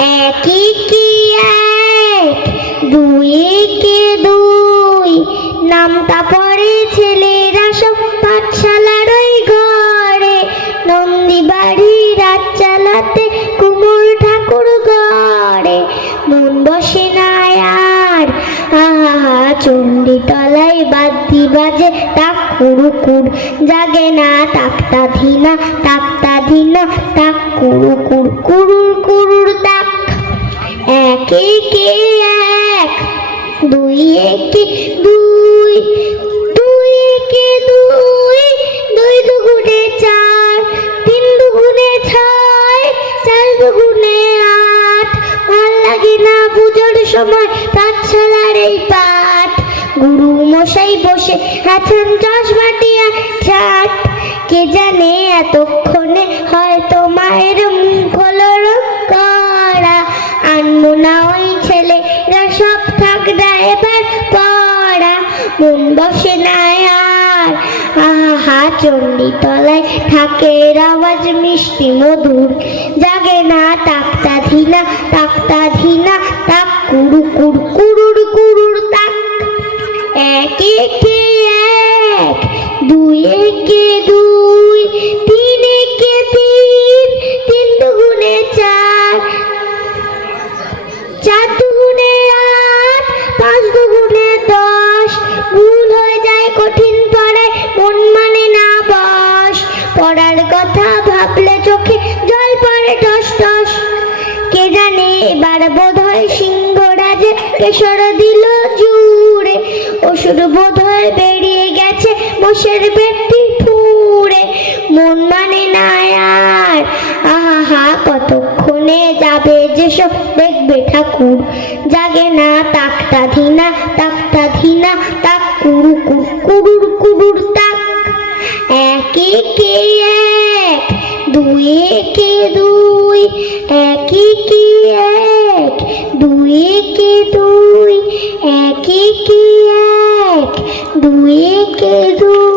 এক একে এক, দুই একে দুই, নামটা পড়ে ছেলেরা সব পাঠশালার ওই ঘরে। নন্দী বাড়ি রাত চালাতে কুমোর ঠাকুর ঘরে। মন বসে না আর, আহা চণ্ডী তলায় বাদ্যি বাজে তাক কুড়ুকুড়, জাগে না তাকতা ধিনা তাকতা ধিনা তাক কুড়ুকুড়, কুড়ুর কুড়ুর তাক। এক একে এক, দুই একে দুই, দুই একে দুই, দুই দুগুণে চার, তিন দুগুণে ছয়, চার দুগুণে আট। ভাল লাগে না পুজোর সময় পাঠশালার এই পাঠ। গুরু মশাই বসে আছেন চশমাটিয়া ছাট। কে জানে এতক্ষণে হয়তো মায়ের মুখ হলো করা। আনবো না ওই ছেলেরা সব থাকরা এবার পড়া। মন বসে না আর, আহা চণ্ডী তলায় ঢাকের আওয়াজ মিষ্টি মধুর, জাগে না তাকতা ধিনা তাকতা ধিনা তাক কুড়ুকুড়, কুড়ুর কুড়ুর তাক। এক একে এক, দুই একে দুই, তিন একে তিন, তিন দুগুণে চার, চার দুগুণে আট, পাঁচ দুগুণে দশ। ভুল হয়ে যায় কঠিন পড়ায়, মন মানে না বস। পড়ার কথা ভাবলে চোখে জল পড়ে টস টস। কে জানে এবার বোধ হয় সিংহরাজে কেশর দিল জুড়ে। অসুর বোধ হয় বেরিয়ে গেছে মোষের পেটটি ফুঁড়ে। মন মানে না আর, আহা কতক্ষণে যাবে যেসব দেখবে ঠাকুর, জাগে না তাকতা ধিনা তাকতা ধিনা তাক কুড়ুকুড়, কুড়ুর কুড়ুর তাক। এক একে এক, দুই একে দুই, এক একে এক, দুই একে দুই, এক একে এক, দুই একে দুই।